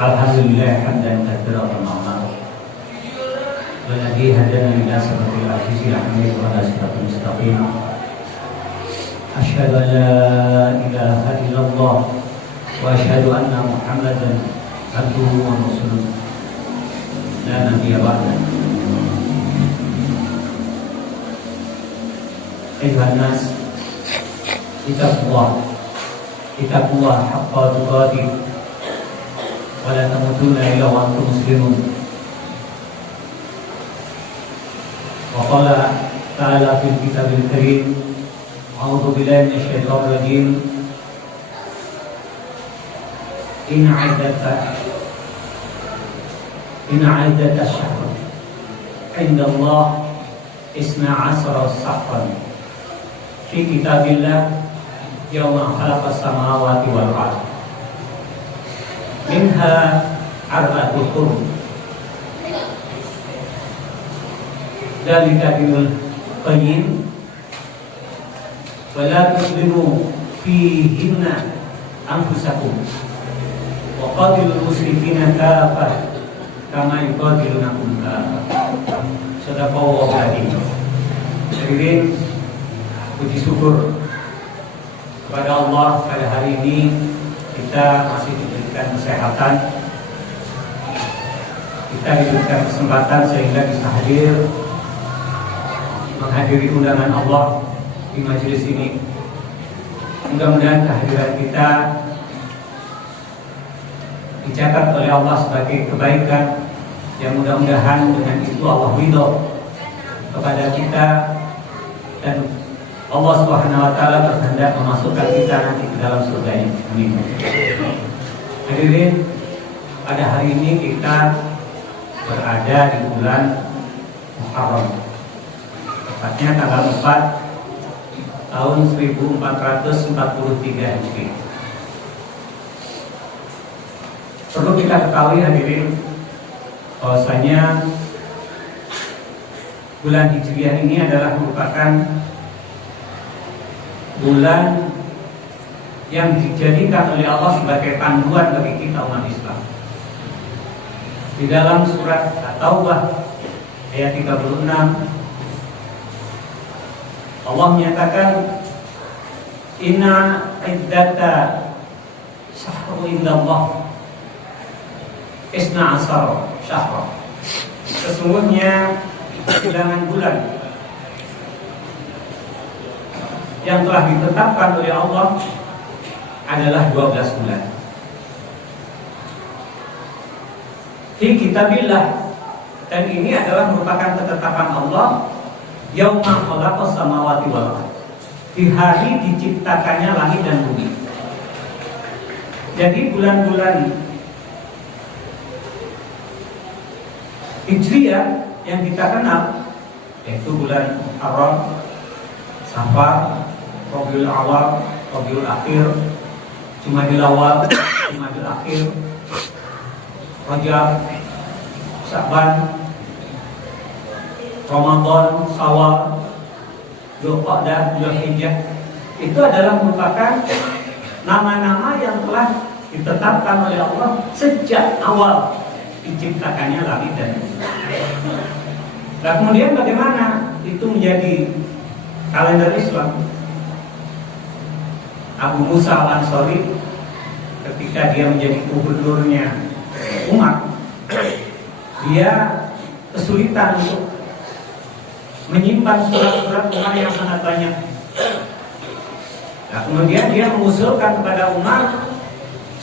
Alhamdulillah hamdan katsiran wa والذي هدانا لنا صراط العزيز الحميد وعلى صراط المستقيم أشهد أن لا إله إلا الله وأشهد أن محمدا عبده ورسوله لا نبي بعده أيها الناس اتقوا الله حق تقاته ولا تموتن إلا وأنتم مسلمون. وقال تعالى في الكتاب الكريم أعوذ بالله من الشيطان الرجيم إن عدة الشهر عند الله 12 شهرا في كتاب الله يوم خلق السماوات والأرض منها 4 حرم ذلك دين القيم ولا تظلموا فيهن أنفسكم وقاتلوا المشركين كافة كما يقاتلونكم كافة. Shadaqallahu al-azim. Hadirin, puji syukur kepada Allah pada hari ini kita masih diberikan kesehatan, kita diberikan kesempatan sehingga bisa hadir menghadiri undangan Allah di majelis ini. Mudah-mudahan kehadiran kita dicatat oleh Allah sebagai kebaikan yang mudah-mudahan dengan itu Allah ridho kepada kita dan Allah Subhanahu wa taala berkehendak memasukkan kita nanti ke dalam surga-Nya. Amin. Hadirin, pada hari ini kita berada di bulan Muharram, tepatnya tanggal 4 tahun 1443 Hijriah. Perlu kita ketahui hadirin bahwasanya bulan Hijriah ini adalah merupakan bulan yang dijadikan oleh Allah sebagai panduan bagi kita umat Islam. Di dalam surat At-Taubah ayat 36 Allah menyatakan inna iddata syahru indallah 12 syahra. Sesungguhnya bilangan bulan yang telah ditetapkan oleh Allah adalah 12 bulan. Fi kitabillah, dan ini adalah merupakan ketetapan Allah yauma khalaqas samawati wal ardh, di hari diciptakannya langit dan bumi. Jadi bulan-bulan Hijriah yang kita kenal yaitu bulan Muharram, Safar, Rabiul Awal, Rabiul Akhir, Jumadil Awal, Jumadil Akhir, Rajab, Sya'ban, Ramadan, Syawal, Dzulqa'dah, Dzulhijjah. Itu adalah merupakan nama-nama yang telah ditetapkan oleh Allah sejak awal diciptakannya langit dan bumi. Nah, kemudian bagaimana itu menjadi kalender Islam? Abu Musa al-Ansari ketika dia menjadi gubernurnya umat, dia kesulitan untuk menyimpan surat-surat Umar yang sangat banyak. Nah, kemudian dia mengusulkan kepada Umar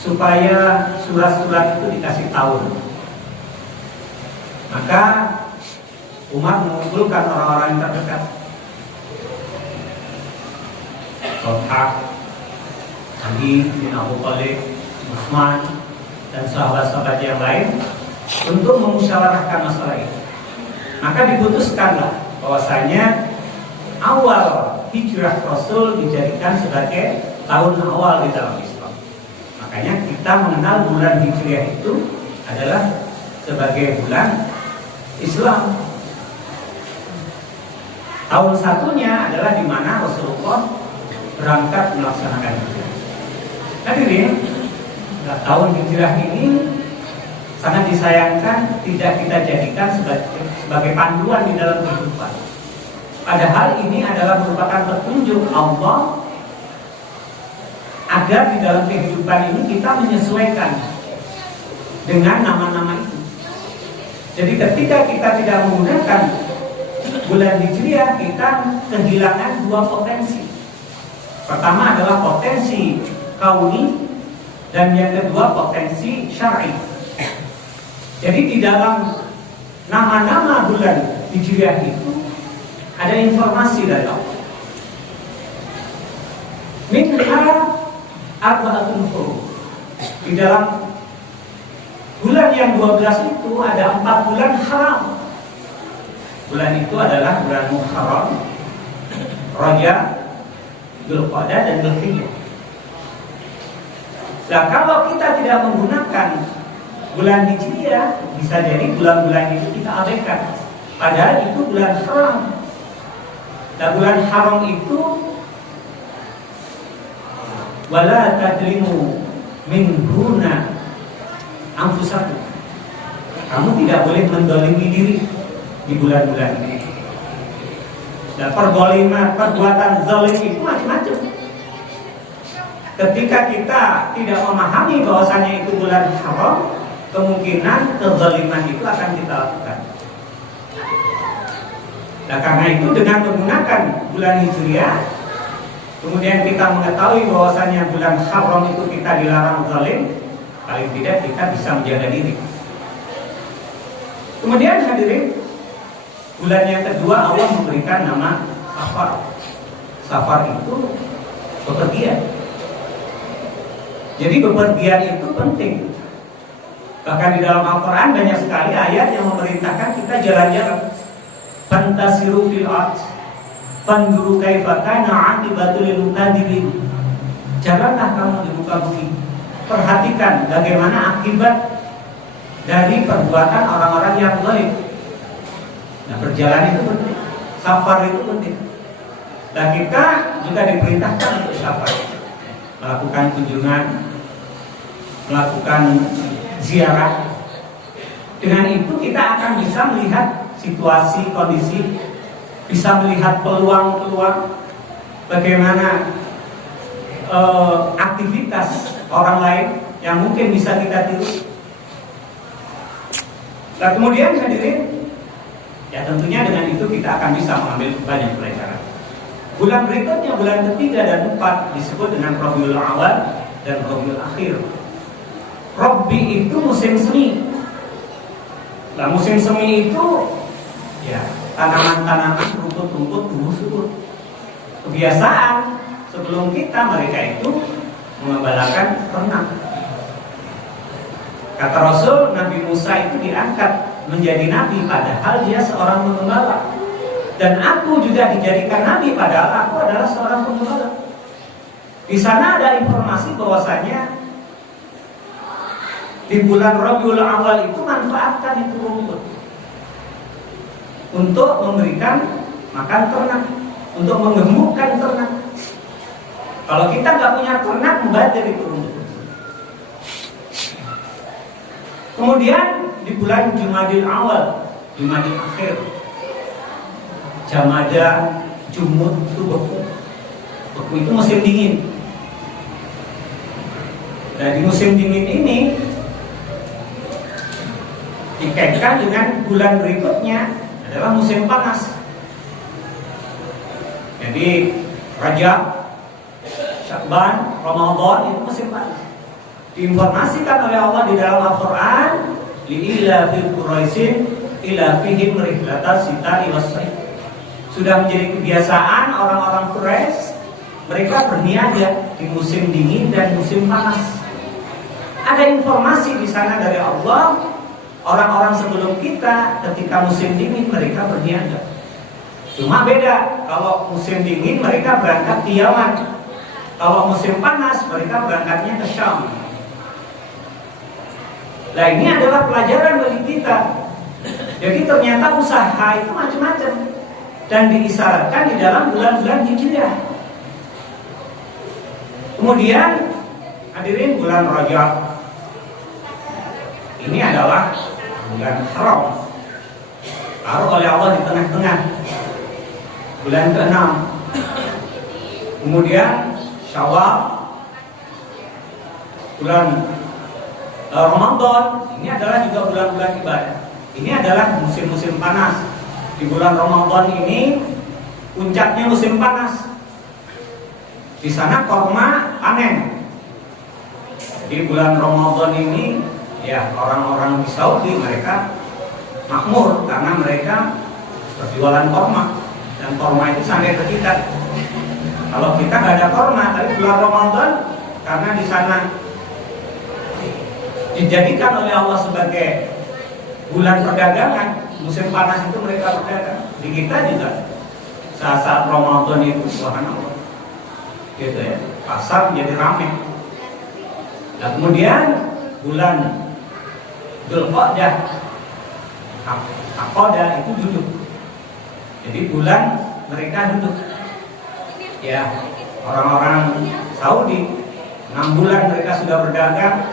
supaya surat-surat itu dikasih tahu. Maka Umar mengumpulkan orang-orang yang terdekat, Talha, Ali bin Abu Thalib, Utsman, dan sahabat-sahabat yang lain untuk memusyawarahkan masalah ini. Maka diputuskanlah bahwasanya awal hijrah Rasul dijadikan sebagai tahun awal di dalam Islam. Makanya kita mengenal bulan Hijriah itu adalah sebagai bulan Islam. Tahun satunya adalah di mana Rasulullah berangkat melaksanakan hijrah. Hadirin, tahun hijrah ini sangat disayangkan tidak kita jadikan sebagai panduan di dalam kehidupan. Padahal ini adalah merupakan petunjuk Allah agar di dalam kehidupan ini kita menyesuaikan dengan nama-nama itu. Jadi ketika kita tidak menggunakan bulan Hijriah, kita kehilangan dua potensi. Pertama adalah potensi kauni, dan yang kedua potensi syar'i. Jadi di dalam nama-nama bulan Hijriah itu ada informasi dari Allah. Minha arba'atun hurum. Di dalam bulan yang 12 itu ada 4 bulan haram. Bulan itu adalah bulan Muharram, Rajab, Dzulqa'dah dan Dzulhijjah. Nah, kalau kita tidak menggunakan bulan Hijriah, bisa jadi bulan-bulan itu kita abaikan. Padahal itu bulan haram. Nah, bulan haram itu wala tadlimu min huna anfusakum. Kamu tidak boleh mendolimi diri di bulan-bulan ini. Nah, perbuatan zalim itu macam-macam. Ketika kita tidak memahami bahwasanya itu bulan haram, kemungkinan kezaliman itu akan kita lakukan. Nah, karena itu dengan menggunakan bulan Hijriah, kemudian kita mengetahui bahwasanya bulan haram itu kita dilarang zalim, paling tidak kita bisa menjaga diri. Kemudian hadirin, bulan yang kedua Allah memberikan nama Safar. Safar itu bepergian. Jadi bepergian itu penting. Bahkan di dalam Al-Quran banyak sekali ayat yang memerintahkan kita jalan-jalan. Fantasiru fil ardh fanzuru kaifa kana 'aqibatul mukadzibin. Jalanlah kamu di muka bumi. Perhatikan bagaimana akibat dari perbuatan orang-orang yang zalim. Nah, berjalan itu penting. Safar itu penting. Dan kita juga diperintahkan untuk safar, melakukan kunjungan, melakukan ziarah. Dengan itu kita akan bisa melihat situasi, kondisi, bisa melihat peluang-peluang, bagaimana aktivitas orang lain yang mungkin bisa kita tiru. Nah, kemudian hadirin, ya tentunya dengan itu kita akan bisa mengambil banyak pelajaran. Bulan berikutnya, bulan ketiga dan 4 disebut dengan Rabiul Awal dan Rabiul Akhir. Rabi itu musim semi. Nah, musim semi itu ya tanaman-tanaman, rumput-rumput tumbuh subur. Kebiasaan sebelum kita mereka itu mengembalakan ternak. Kata Rasul, Nabi Musa itu diangkat menjadi nabi padahal dia seorang pengembala. Dan aku juga dijadikan nabi padahal aku adalah seorang pengembala. Di sana ada informasi bahwasanya di bulan Rabiul Awal itu manfaatkan itu rumput untuk memberikan makan ternak, untuk menggemukkan ternak. Kalau kita nggak punya ternak, mubazir itu rumput. Kemudian di bulan Jumadil Awal, Jumadil Akhir, Jamada, Jumud itu beku. Beku itu musim dingin. Nah, di musim dingin ini dikaitkan dengan bulan berikutnya adalah musim panas. Jadi Rajab, Sya'ban, Ramadan itu musim panas. Diinformasikan oleh Allah di dalam Al-Quran, li'ila fil Quraisyin ila fihim rihlata sita'i was-sayf. Sudah menjadi kebiasaan orang-orang Quraisy, mereka berniaga di musim dingin dan musim panas. Ada informasi di sana dari Allah. Orang-orang sebelum kita ketika musim dingin mereka berniaga. Cuma beda, kalau musim dingin mereka berangkat ke Yaman. Kalau musim panas mereka berangkatnya ke Syam. Nah, ini adalah pelajaran bagi kita. Jadi ternyata usaha itu macam-macam dan diisyaratkan di dalam bulan-bulan Hijriah. Kemudian hadirin bulan Rajab. ini adalah bulan haram, taruh oleh Allah di tengah-tengah bulan ke-6. Kemudian Syawal, bulan Ramadan, ini adalah juga bulan-bulan ibadah. Ini adalah musim-musim panas. Di bulan Ramadan ini puncaknya musim panas. Di sana korma panen. Di bulan Ramadan ini ya orang-orang di Saudi mereka makmur karena mereka berjualan korma, dan korma itu sampai ke kita. Kalau kita nggak ada korma, tapi bulan Ramadan karena di sana dijadikan oleh Allah sebagai bulan perdagangan, musim panas itu mereka berdagang. Di kita juga saat-saat Ramadan itu subhanallah, gitu ya, pasar menjadi ramai. Nah, kemudian bulan Dzulqa'dah, Aqadah itu duduk. Jadi bulan mereka duduk. Ya, orang-orang Saudi 6 bulan mereka sudah berdagang.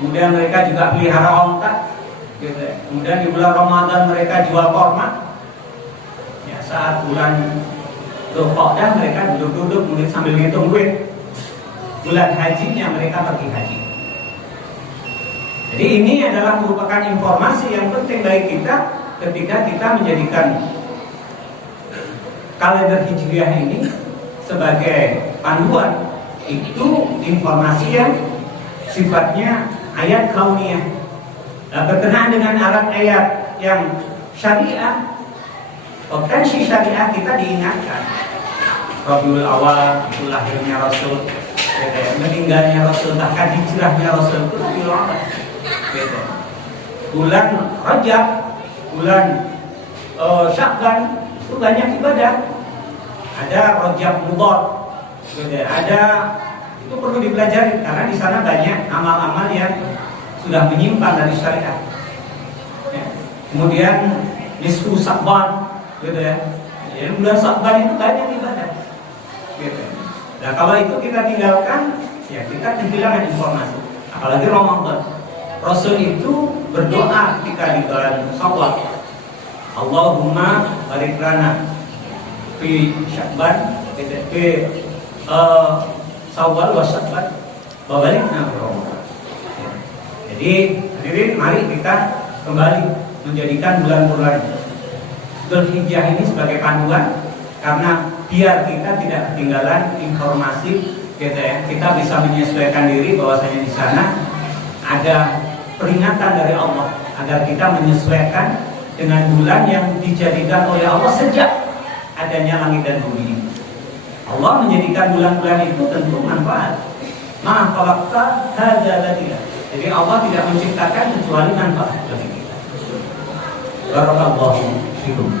Kemudian mereka juga pelihara onta, gitu ya. Kemudian di bulan Ramadan mereka jual korma. Ya, saat bulan Dzulqa'dah mereka duduk-duduk mungkin sambil ngitung duit. Bulan hajinya mereka pergi haji. Jadi ini adalah merupakan informasi yang penting bagi kita ketika kita menjadikan kalender Hijriah ini sebagai panduan. Itu informasi yang sifatnya ayat kauniyah. Nah, berkenaan dengan ayat yang syariah, potensi syariah kita diingatkan. Rabiul Awal itu lahirnya Rasul, meninggalnya Rasul, bahkan hijrahnya Rasul itu Rabiul Awal. Bulan Rajab, bulan Sya'ban itu banyak ibadah. Ada Rajab Mudhar, ada, itu perlu dipelajari karena di sana banyak amal-amal yang sudah menyimpang dari syariat. Kemudian nisfu Sya'ban, gitu ya. Jadi bulan Sya'ban itu banyak ibadah. Gitu. Nah, kalau itu kita tinggalkan, ya kita kehilangan informasi. Apalagi Ramadan. Rasul itu berdoa ketika di bulan Syawal, Allahumma barik lana fi Sya'ban, fi Syawal wa Sya'ban, wa balikna fi Ramadan. Jadi hadirin, mari kita kembali menjadikan bulan-bulan Dzulhijjah ini sebagai panduan, karena biar kita tidak ketinggalan informasi, gitu ya. Kita bisa menyesuaikan diri bahwasanya di sana ada peringatan dari Allah agar kita menyesuaikan dengan bulan yang dijadikan oleh Allah sejak adanya langit dan bumi ini. Allah menjadikan bulan-bulan itu tentu manfaat. Ma khalaqta hadza ladina. Jadi Allah tidak menciptakan kecuali manfaat bagi kita. Barakallahu fikum.